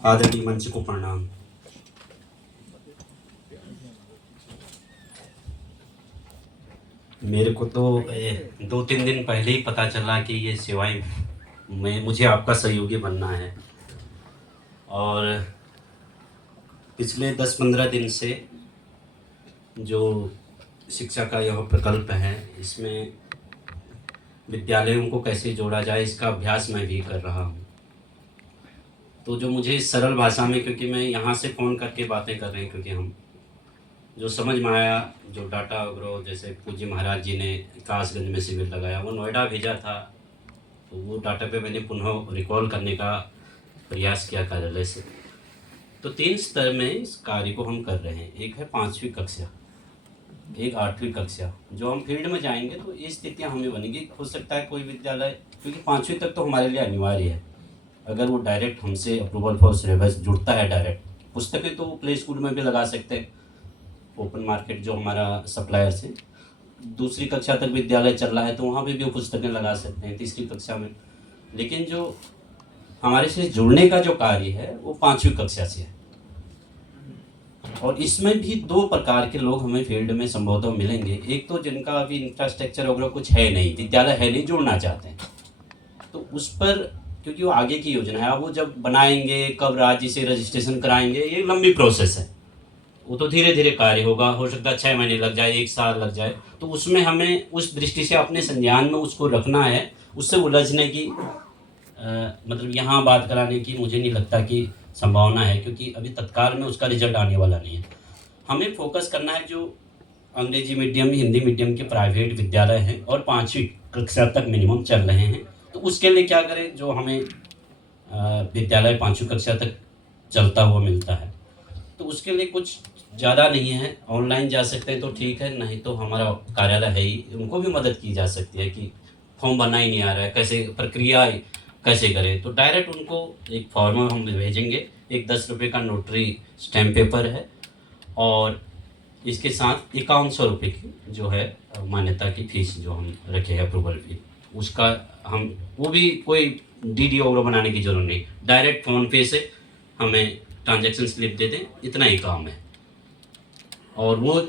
आदरणीय मंच को प्रणाम। मेरे को तो 2-3 दिन पहले ही पता चला कि ये सेवाएं में मुझे आपका सहयोगी बनना है, और पिछले 10-15 दिन से जो शिक्षा का यह प्रकल्प है, इसमें विद्यालयों को कैसे जोड़ा जाए इसका अभ्यास मैं भी कर रहा हूँ। तो जो मुझे सरल भाषा में, क्योंकि मैं यहाँ से फ़ोन करके बातें कर रहे हैं, क्योंकि हम जो समझ में आया, जो डाटा वगैरह जैसे पूज्य महाराज जी ने कासगंज में शिविर लगाया, वो नोएडा भेजा था, तो वो डाटा पे मैंने पुनः रिकॉल करने का प्रयास किया कार्यालय से। तो 3 स्तर में इस कार्य को हम कर रहे हैं। एक है 5वीं कक्षा, एक 8वीं कक्षा। जो हम फील्ड में जाएंगे तो ये स्थितियाँ हमें बनेगी। हो सकता है कोई विद्यालय, क्योंकि 5वीं तक तो हमारे लिए अनिवार्य है, अगर वो डायरेक्ट हमसे अप्रूवल फॉर सिलेबस जुड़ता है डायरेक्ट, पुस्तकें तो प्ले स्कूल में भी लगा सकते हैं, ओपन मार्केट जो हमारा सप्लायर्स है। दूसरी कक्षा तक विद्यालय चल रहा है तो वहाँ पे भी पुस्तकें लगा सकते हैं, तीसरी कक्षा में। लेकिन जो हमारे से जुड़ने का जो कार्य है वो 5वीं कक्षा से है, और इसमें भी 2 प्रकार के लोग हमें फील्ड में संभवतः मिलेंगे। एक तो जिनका अभी इंफ्रास्ट्रक्चर वगैरह कुछ है नहीं, विद्यालय है नहीं, जुड़ना चाहते हैं, तो उस पर, क्योंकि वो आगे की योजना है, वो जब बनाएंगे, कब राज्य से रजिस्ट्रेशन कराएंगे, ये लंबी प्रोसेस है। वो तो धीरे धीरे कार्य होगा, हो सकता है 6 महीने लग जाए, 1 साल लग जाए। तो उसमें हमें उस दृष्टि से अपने संज्ञान में उसको रखना है, उससे उलझने की मतलब यहाँ बात कराने की मुझे नहीं लगता कि संभावना है, क्योंकि अभी तत्काल में उसका रिजल्ट आने वाला नहीं है। हमें फोकस करना है जो अंग्रेजी मीडियम, हिंदी मीडियम के प्राइवेट विद्यालय हैं और 5वीं कक्षा तक मिनिमम चल रहे हैं। तो उसके लिए क्या करें, जो हमें विद्यालय 5वीं कक्षा तक चलता हुआ मिलता है, तो उसके लिए कुछ ज़्यादा नहीं है। ऑनलाइन जा सकते हैं तो ठीक है, नहीं तो हमारा कार्यालय है ही, उनको भी मदद की जा सकती है कि फॉर्म भरना ही नहीं आ रहा है, कैसे प्रक्रिया कैसे करें। तो डायरेक्ट उनको एक फॉर्म हम भेजेंगे, एक 10 रुपये का नोटरी स्टैम्प पेपर है, और इसके साथ 5100 रुपये की जो है मान्यता की फीस जो हम रखे हैं, अप्रूवल फी, उसका हम, वो भी कोई डीडी वगैरह बनाने की जरूरत नहीं, डायरेक्ट फ़ोन पे से हमें ट्रांजैक्शन स्लिप दे दें, इतना ही काम है। और वो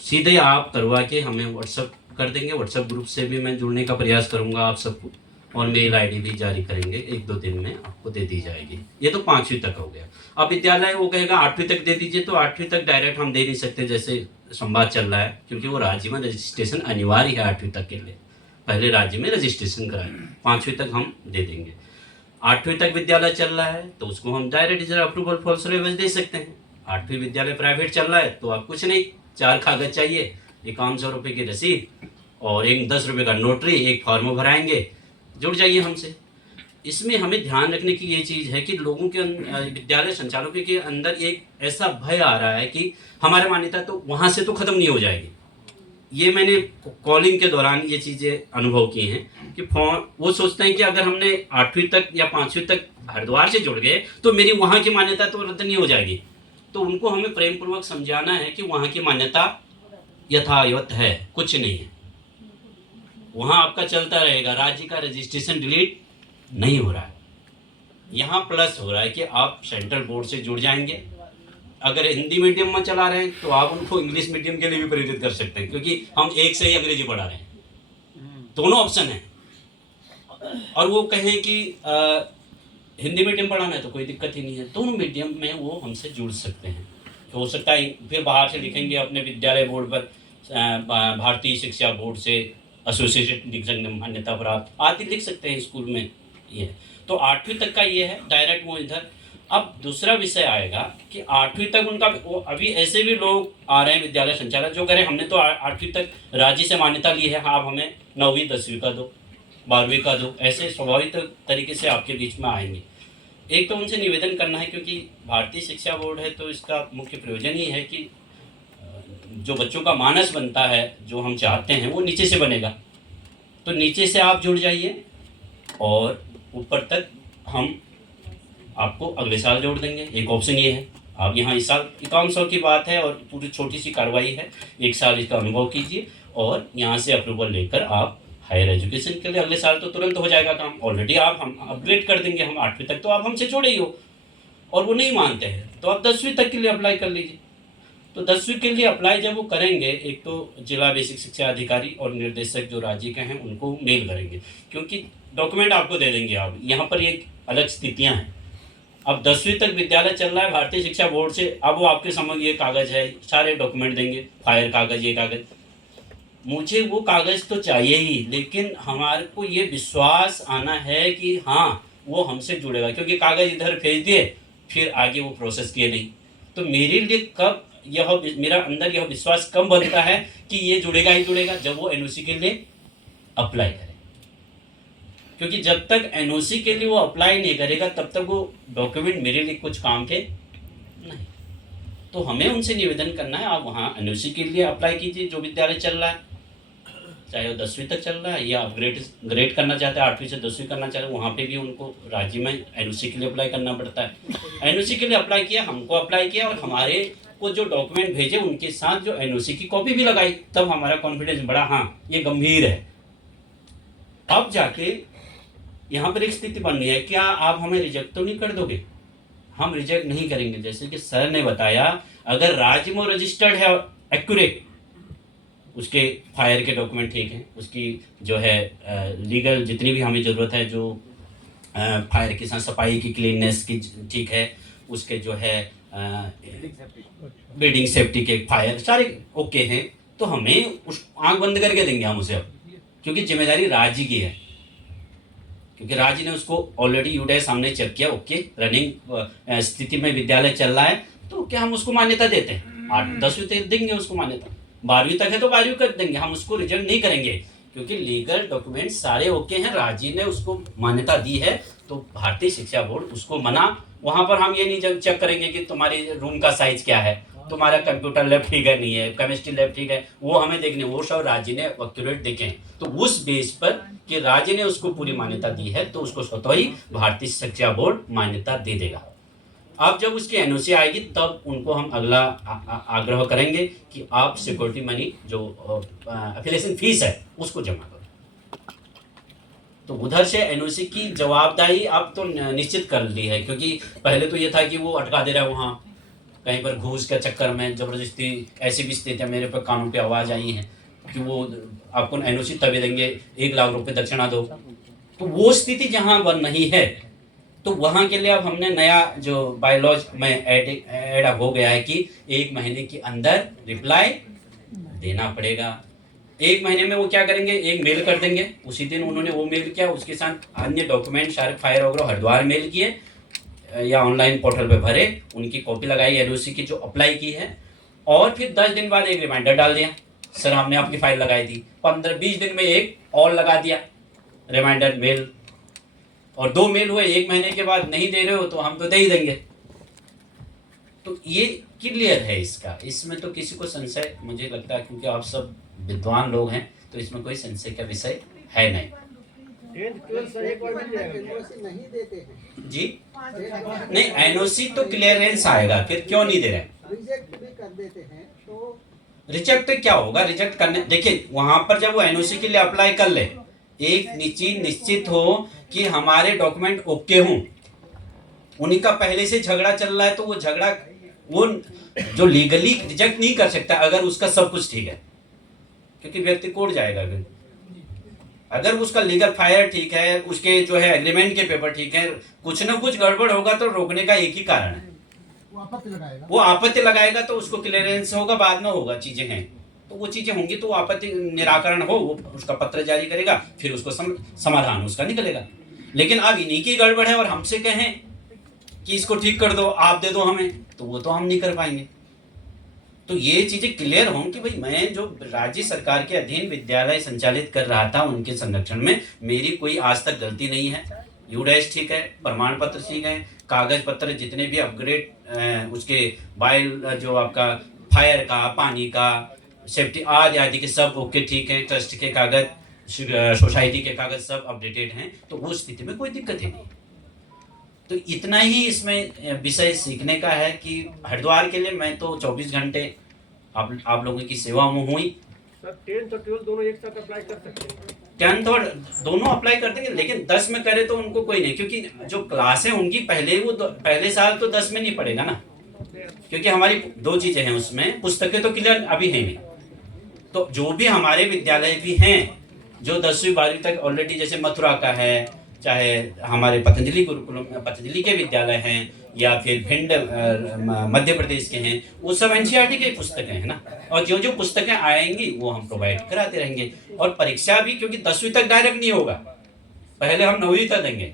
सीधे आप करवा के हमें व्हाट्सअप कर देंगे। व्हाट्सअप ग्रुप से भी मैं जुड़ने का प्रयास करूंगा आप सबको, और मेल आईडी भी जारी करेंगे, 1-2 दिन में आपको दे दी जाएगी। ये तो 5वीं तक हो गया। अब विद्यालय वो कहेगा 8वीं तक दे दीजिए, तो 8वीं तक डायरेक्ट हम दे नहीं सकते, जैसे संवाद चल रहा है, क्योंकि वो राज्य में रजिस्ट्रेशन अनिवार्य है 8वीं तक के लिए। पहले राज्य में रजिस्ट्रेशन कराएं, 5वीं तक हम दे देंगे। 8वीं तक विद्यालय चल रहा है तो उसको हम डायरेक्ट इधर अप्रूवल फॉर सिलेबस दे सकते हैं। 8वीं विद्यालय प्राइवेट चल रहा है तो आप कुछ नहीं, 4 कागज चाहिए, 5100 रुपये की रसीद और एक 10 रुपये का नोटरी, एक फॉर्म भराएंगे, जुड़ जाइए हमसे। इसमें हमें ध्यान रखने की ये चीज़ है कि लोगों के विद्यालय संचालकों के अंदर एक ऐसा भय आ रहा है कि हमारा मान्यता तो वहाँ से तो ख़त्म नहीं हो जाएगी। ये मैंने कॉलिंग के दौरान ये चीज़ें अनुभव की हैं कि फोन, वो सोचते हैं कि अगर हमने 8वीं तक या 5वीं तक हरिद्वार से जुड़ गए तो मेरी वहाँ की मान्यता तो रद्द नहीं हो जाएगी। तो उनको हमें प्रेम पूर्वक समझाना है कि वहाँ की मान्यता यथावत है, कुछ नहीं है, वहाँ आपका चलता रहेगा, राज्य का रजिस्ट्रेशन डिलीट नहीं हो रहा है। यहाँ प्लस हो रहा है कि आप सेंट्रल बोर्ड से जुड़ जाएंगे। अगर हिंदी मीडियम में चला रहे हैं तो आप उनको इंग्लिश मीडियम के लिए भी प्रेरित कर सकते हैं, क्योंकि हम एक से ही अंग्रेजी पढ़ा रहे हैं, दोनों ऑप्शन है। और वो कहें कि हिंदी मीडियम पढ़ाना है तो कोई दिक्कत ही नहीं है, दोनों मीडियम में वो हमसे जुड़ सकते हैं। हो सकता है फिर बाहर से लिखेंगे अपने विद्यालय बोर्ड पर भारतीय शिक्षा बोर्ड से एसोसिएटेड मान्यता प्राप्त आदि लिख सकते हैं स्कूल में। ये तो 8वीं तक का ये है, डायरेक्ट वो इधर। अब दूसरा विषय आएगा कि 8वीं तक उनका, वो अभी ऐसे भी लोग आ रहे हैं विद्यालय संचालक जो कह रहे हैं हमने तो 8वीं तक राज्य से मान्यता ली है, हाँ आप हमें 9वीं 10वीं का दो, 12वीं का दो, ऐसे स्वाभाविक तरीके से आपके बीच में आएंगे। एक तो उनसे निवेदन करना है, क्योंकि भारतीय शिक्षा बोर्ड है तो इसका मुख्य प्रयोजन ही है कि जो बच्चों का मानस बनता है, जो हम चाहते हैं वो नीचे से बनेगा। तो नीचे से आप जुड़ जाइए और ऊपर तक हम आपको अगले साल जोड़ देंगे। एक ऑप्शन ये है, आप यहाँ इस साल 5100 की बात है और पूरी छोटी सी कार्रवाई है, 1 साल इसका अनुभव कीजिए और यहाँ से अप्रूवल लेकर आप हायर एजुकेशन के लिए अगले साल तो तुरंत हो जाएगा काम। ऑलरेडी आप हम अपग्रेड कर देंगे, हम 8वीं तक तो आप हमसे जोड़े ही हो। और वो नहीं मानते हैं, तो आप 10वीं तक के लिए अप्लाई कर लीजिए। तो 10वीं के लिए अप्लाई जब वो करेंगे, एक तो जिला बेसिक शिक्षा अधिकारी और निर्देशक जो राज्य के हैं उनको मेल करेंगे, क्योंकि डॉक्यूमेंट आपको दे देंगे। आप यहाँ पर एक अलग स्थितियाँ हैं। अब 10वीं तक विद्यालय चल रहा है भारतीय शिक्षा बोर्ड से, अब वो आपके समझ ये कागज़ है, सारे डॉक्यूमेंट देंगे, फायर कागज़, ये कागज़। मुझे वो कागज़ तो चाहिए ही, लेकिन हमारे को ये विश्वास आना है कि हाँ वो हमसे जुड़ेगा, क्योंकि कागज़ इधर भेज दिए फिर आगे वो प्रोसेस किए नहीं। तो मेरे लिए कब यह मेरा अंदर यह विश्वास कम बनता है कि ये जुड़ेगा ही जुड़ेगा, जब वो एनओसी के लिए अप्लाई करे। क्योंकि जब तक एनओसी के लिए वो अप्लाई नहीं करेगा तब तक वो डॉक्यूमेंट मेरे लिए कुछ काम के नहीं। तो हमें उनसे निवेदन करना है, आप वहाँ एनओसी के लिए अप्लाई कीजिए, जो विद्यालय चल रहा है, चाहे वो 10वीं तक चल रहा है या ग्रेड करना चाहते हैं, 8वीं से 10वीं करना चाहते हैं, वहाँ पे भी उनको राज्य में एनओसी के लिए अप्लाई करना पड़ता है। एनओसी के लिए अप्लाई किया, हमको अप्लाई किया, और हमारे को जो डॉक्यूमेंट भेजे उनके साथ जो एनओसी की कॉपी भी लगाई, तब हमारा कॉन्फिडेंस बढ़ा, हाँ ये गंभीर है। अब जाके यहाँ पर एक स्थिति बन गई है, क्या आप हमें रिजेक्ट तो नहीं कर दोगे? हम रिजेक्ट नहीं करेंगे। जैसे कि सर ने बताया, अगर राज्य में रजिस्टर्ड है एक्यूरेट, उसके फायर के डॉक्यूमेंट ठीक हैं, उसकी जो है लीगल जितनी भी हमें ज़रूरत है, जो फायर के साथ सफाई की, क्लीननेस की ठीक है, उसके जो है बिल्डिंग सेफ्टी के फायर सारे ओके हैं, तो हमें उस आंख बंद करके देंगे हम उसे अब, क्योंकि जिम्मेदारी राज्य की है, क्योंकि राज्य ने उसको ऑलरेडी यूडीआई सामने चेक किया, ओके रनिंग स्थिति में विद्यालय चल रहा है, तो क्या हम उसको मान्यता देते हैं, 8-10वीं तक देंगे उसको मान्यता, 12वीं तक है तो 12वीं कर देंगे, हम उसको रिजेक्ट नहीं करेंगे, क्योंकि लीगल डॉक्यूमेंट सारे ओके हैं, राज्य ने उसको मान्यता दी है, तो भारतीय शिक्षा बोर्ड उसको मना। वहाँ पर हम ये नहीं चेक करेंगे कि तुम्हारे रूम का साइज क्या है, तुम्हारा कंप्यूटर लैब ठीक है नहीं है, केमिस्ट्री लैब ठीक है, वो हमें देखने, वो सब राज्य ने एक्यूरेट देखें, तो उस बेस पर कि राज्य ने उसको पूरी मान्यता दी है, तो उसको स्वतः ही भारतीय शिक्षा बोर्ड मान्यता दे देगा। अब जब उसकी एनओसी आएगी तब उनको हम अगला आग्रह करेंगे कि आप सिक्योरिटी मनी जो एफिलिएशन फीस है उसको जमा करो। तो उधर से एनओसी की जवाबदारी अब तो निश्चित कर ली है, क्योंकि पहले तो ये था कि वो अटका दे रहा है, वहाँ कहीं पर घूस के चक्कर में जबरदस्ती, ऐसी भी स्थितियाँ मेरे पर कानून पे आवाज़ आई हैं कि वो आपको एनओसी तभी देंगे 1 लाख रुपए दक्षिणा दो। तो वो स्थिति जहाँ बन रही है, तो वहाँ के लिए अब हमने नया जो बायलॉज में ऐड हो गया है कि 1 महीने के अंदर रिप्लाई देना पड़ेगा। 1 महीने में वो क्या करेंगे, एक मेल कर देंगे, उसी दिन उन्होंने वो मेल किया, उसके साथ अन्य डॉक्यूमेंट सारे फायर वगैरह हरिद्वार मेल किए या ऑनलाइन पोर्टल पे भरे, उनकी कॉपी लगाई एनओसी की जो अप्लाई की है, और फिर 10 दिन बाद एक रिमाइंडर डाल दिया, सर हमने आपकी फाइल लगाई थी, 15-20 दिन में एक और लगा दिया रिमाइंडर मेल, और 2 मेल हुए, 1 महीने के बाद नहीं दे रहे हो तो हम तो दे ही देंगे। तो ये क्लियर है इसका, इसमें तो किसी को संशय मुझे लगता है, क्योंकि आप सब विद्वान लोग हैं, तो इसमें कोई संशय का विषय है नहीं। नहीं देते हैं जी नहीं, एनओसी तो क्लियरेंस आएगा, फिर क्यों नहीं दे रहे? रिजेक्ट भी कर देते हैं तो रिजेक्ट क्या होगा? रिजेक्ट करने, देखिए वहां पर जब वो एनओसी के लिए अप्लाई कर ले, एक चीज निश्चित हो कि हमारे डॉक्यूमेंट ओके हों, उन्हीं का पहले से झगड़ा चल रहा है, तो वो झगड़ा वो जो लीगली रिजेक्ट नहीं कर सकता अगर उसका सब कुछ ठीक है, क्योंकि व्यक्ति कोर्ट जाएगा। अगर उसका लीगल फायर ठीक है, उसके जो है एग्रीमेंट के पेपर ठीक है, कुछ ना कुछ गड़बड़ होगा तो रोकने का एक ही कारण है, वो आपत्ति लगाएगा, तो उसको क्लियरेंस होगा, बाद में होगा, चीजें हैं, तो वो चीजें होंगी, तो वो आपत्ति निराकरण हो, वो उसका पत्र जारी करेगा, फिर उसको समाधान उसका निकलेगा। लेकिन अब इन्हीं की गड़बड़ है और हमसे कहें कि इसको ठीक कर दो, आप दे दो हमें, तो वो तो हम नहीं कर पाएंगे। तो ये चीजें क्लियर हों कि भाई मैं जो राज्य सरकार के अधीन विद्यालय संचालित कर रहा था, उनके संरक्षण में मेरी कोई आज तक गलती नहीं है, यूडीएस ठीक है, प्रमाण पत्र ठीक है, कागज पत्र जितने भी अपग्रेड उसके बाइल जो आपका फायर का, पानी का, सेफ्टी आदि आदि के सब ओके ठीक है, ट्रस्ट के कागज, सोसाइटी के कागज सब अपडेटेड हैं, तो उस स्थिति में कोई दिक्कत ही नहीं। तो इतना ही इसमें विषय सीखने का है कि हरिद्वार के लिए मैं तो 24 घंटे आप लोगों की सेवा में हुई। सर 10th और 12th दोनों एक साथ अप्लाई कर सकते हैं? 10th और दोनों अप्लाई कर देंगे, लेकिन 10 में करे तो उनको कोई नहीं, क्योंकि जो क्लास है उनकी पहले साल तो 10 में नहीं पढ़ेगा ना, क्योंकि हमारी दो चीजें हैं उसमें, पुस्तकें तो क्लियर अभी है नहीं। तो जो भी हमारे विद्यालय भी हैं जो 10वीं 12वीं तक ऑलरेडी, जैसे मथुरा का है, चाहे हमारे पतंजलि गुरुकुलम पतंजलि के विद्यालय हैं, या फिर भिंड मध्य प्रदेश के हैं, वो सब एनसीईआरटी की पुस्तकें हैं ना। और जो जो पुस्तकें आएंगी वो हम प्रोवाइड कराते रहेंगे। और परीक्षा भी, क्योंकि 10वीं तक डायरेक्ट नहीं होगा, पहले हम 9वीं तक देंगे,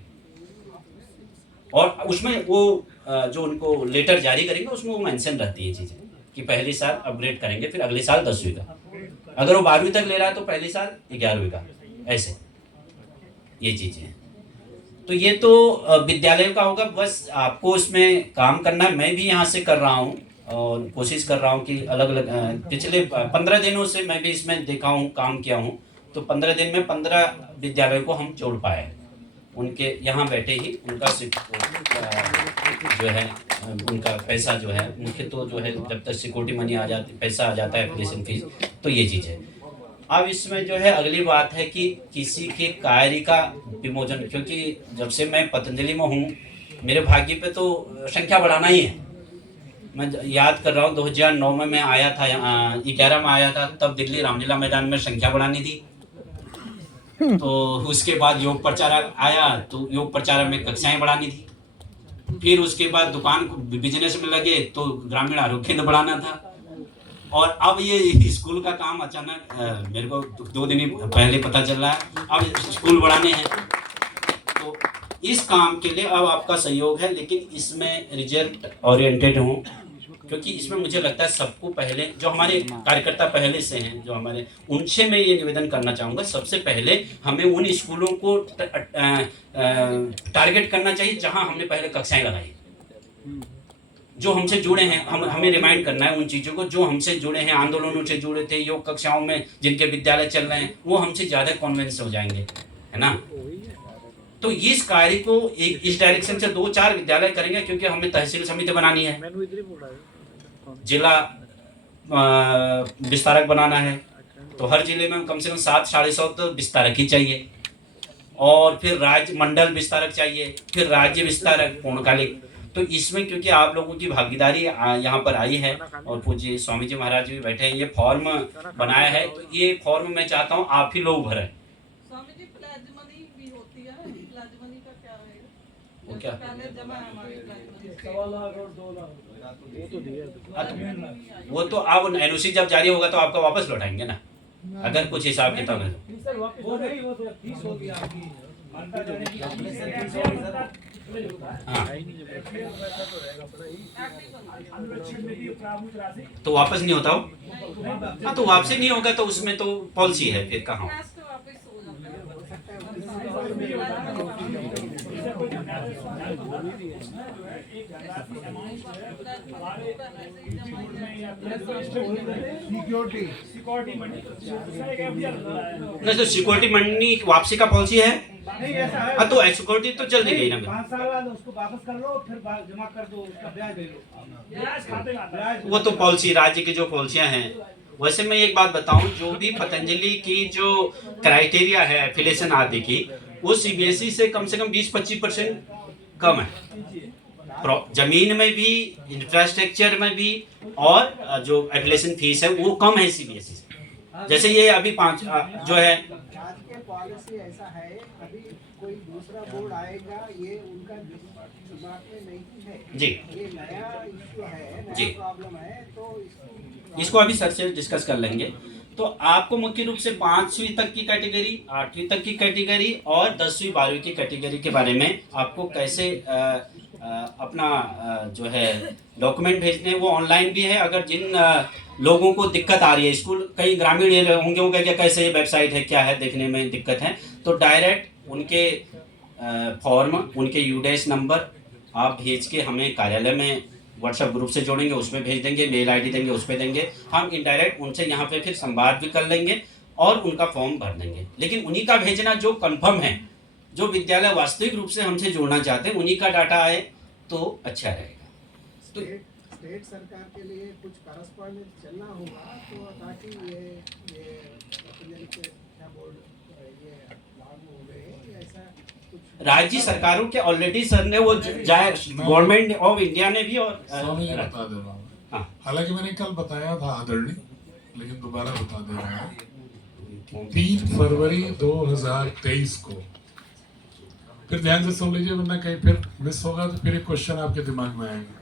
और उसमें वो जो उनको लेटर जारी करेंगे उसमें वो मेंशन रहती है चीज़ें कि पहले साल अपग्रेड करेंगे, फिर अगले साल 10वीं का, अगर वो 12वीं तक ले रहा है तो पहले साल 11वीं का, ऐसे ये चीज़ें हैं। तो ये तो विद्यालय का होगा, बस आपको इसमें काम करना है। मैं भी यहाँ से कर रहा हूँ और कोशिश कर रहा हूँ कि अलग अलग पिछले 15 दिनों से मैं भी इसमें देखा हूँ, काम किया हूँ। तो 15 दिन में 15 विद्यालयों को हम जोड़ पाए, उनके यहाँ बैठे ही उनका जो है उनका पैसा जो है, मुख्य तो जो है जब तक सिक्योरिटी मनी आ जाती, पैसा आ जाता है, एप्लीकेशन फीस, तो ये चीज़ है। अब इसमें जो है अगली बात है कि किसी के कार्य का विमोचन, क्योंकि जब से मैं पतंजलि में हूँ मेरे भाग्य पे तो संख्या बढ़ाना ही है। मैं याद कर रहा हूँ 2009 में मैं आया था, 11 में आया था, तब दिल्ली रामलीला मैदान में संख्या बढ़ानी थी। तो उसके बाद योग प्रचारक आया तो योग प्रचारक में कक्षाएं बढ़ानी थी। फिर उसके बाद दुकान बिजनेस में लगे तो ग्रामीण आरोग्य केंद्र बढ़ाना था। और अब ये स्कूल का काम अचानक मेरे को 2 दिन पहले पता चल रहा है, अब स्कूल बढ़ाने हैं। तो इस काम के लिए अब आपका सहयोग है, लेकिन इसमें रिजल्ट ओरिएंटेड हूँ, क्योंकि इसमें मुझे लगता है सबको पहले, जो हमारे कार्यकर्ता पहले से हैं, जो हमारे, उनसे मैं ये निवेदन करना चाहूँगा, सबसे पहले हमें उन स्कूलों को टारगेट करना चाहिए जहाँ हमने पहले कक्षाएं लगाई, जो हमसे जुड़े हैं। हमें रिमाइंड करना है उन चीज़ों को जो हमसे जुड़े हैं, आंदोलनों से जुड़े थे, योग कक्षाओं में जिनके विद्यालय चल रहे हैं, वो हमसे ज़्यादा कॉन्विंस हो जाएंगे, है ना। तो इस कार्य को एक इस डायरेक्शन से 2-4 विद्यालय करेंगे, क्योंकि हमें तहसील समिति बनानी है, जिला विस्तारक बनाना है, तो हर जिले में कम से कम 700-750 तो विस्तारक ही चाहिए, और फिर राज्य मंडल विस्तारक चाहिए, फिर राज्य विस्तारक पूर्णकालिक। तो इसमें क्योंकि आप लोगों की भागीदारी यहाँ पर आई है, और पूज्य स्वामी जी महाराज भी बैठे हैं, ये फॉर्म बनाया है, तो ये फॉर्म मैं चाहता हूँ आप ही लोग भरें। स्वामी जी, प्लेज मनी भी होती है, प्लेज मनी का क्या रहेगा? वो क्या? पहले जमा है हमारी प्लेज मनी। 1.25 लाख और 2 लाख वो तो दिया। वो तो अब एनओसी जब जारी होगा तो आपको वापस लौटाएंगे ना, अगर कुछ हिसाब किताब है तो। सर वापस वो नहीं, वो तो फीस होगी आपकी मानता जाने की हाँ, राशि तो वापस नहीं होता हो। हाँ, तो वापसी नहीं होगा तो उसमें तो पॉलिसी है, फिर कहाँ। क्लास तो वापस हो जाता सिक्योरिटी मनी नहीं, तो सिक्योरिटी मनी वापसी का पॉलिसी है। नहीं ऐसा है। हाँ, तो सिक्योरिटी तो जल्दी गई ना। 5 साल बाद उसको वापस कर लो, फिर जमा कर दो, उसका ब्याज दे लो, ब्याज खाते में आता है। वो तो पॉलिसी, राज्य की जो पॉलिसियां हैं। वैसे मैं एक बात बताऊं, जो भी पतंजलि की जो क्राइटेरिया है एफिलिएशन आदि की, वो सीबीएसई से कम 20-25% कम है, जमीन में भी, इंफ्रास्ट्रक्चर में भी, और जो एफिलिएशन फीस है वो कम है सीबीएसई से। जैसे ये अभी 5 जो है, आज के पॉलिसी ऐसा है, अभी कोई दूसरा बोर्ड आएगा, ये उनका दिमाग में नहीं है जी ये नया इश्यू है, जी। नया प्रॉब्लम है, तो इसको अभी सर से डिस्कस कर लेंगे। तो आपको मुख्य रूप से 5वीं तक की कैटेगरी, 8वीं तक की कैटेगरी और 10वीं 12वीं की कैटेगरी के बारे में आपको कैसे अपना जो है डॉक्यूमेंट भेजने हैं, वो ऑनलाइन भी है। अगर जिन लोगों को दिक्कत आ रही है, स्कूल कई ग्रामीण एरिया होंगे क्या कैसे ये वेबसाइट है, क्या है, देखने में दिक्कत है, तो डायरेक्ट उनके फॉर्म, उनके यूडेस नंबर आप भेज के हमें कार्यालय में व्हाट्सएप ग्रुप से जोड़ेंगे, उसमें भेज देंगे, मेल आईडी देंगे, उस पर देंगे, हम इनडायरेक्ट उनसे यहाँ पे फिर संवाद भी कर लेंगे और उनका फॉर्म भर देंगे। लेकिन उन्हीं का भेजना जो कंफर्म है, जो विद्यालय वास्तविक रूप से हमसे जोड़ना चाहते हैं, उन्हीं का डाटा आए तो अच्छा रहेगा। तो स्टेट सरकार के लिए कुछ करस्पॉन्डेंस चलना होगा, तो ताकि ये पतंजलि के शिक्षा बोर्ड ये राज्य सरकारों के ऑलरेडी सर ने वो गवर्नमेंट ऑफ इंडिया ने भी और स्वामी जी बता दे रहा हूँ। हाँ। हालांकि मैंने कल बताया था आदरणीय, लेकिन दोबारा बता दे रहा हूँ। 3 फरवरी 2023 को, फिर ध्यान से सुन लीजिए वरना कहीं फिर मिस होगा तो फिर एक क्वेश्चन आपके दिमाग में आएगा।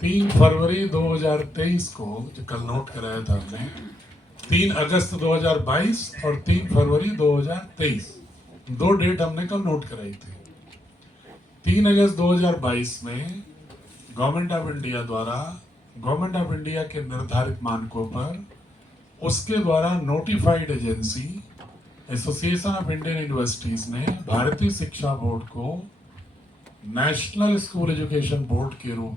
3 फरवरी 2023 को जो कल नोट कराया था हमने, 3 अगस्त 2022 और 3 फरवरी 2023, 2 डेट हमने कल नोट कराई थी। 3 अगस्त 2022 में गवर्नमेंट ऑफ इंडिया द्वारा गवर्नमेंट ऑफ इंडिया के निर्धारित मानकों पर उसके द्वारा notified agency association of Indian universities ने भारतीय शिक्षा बोर्ड को नेशनल स्कूल एजुकेशन बोर्ड के रूप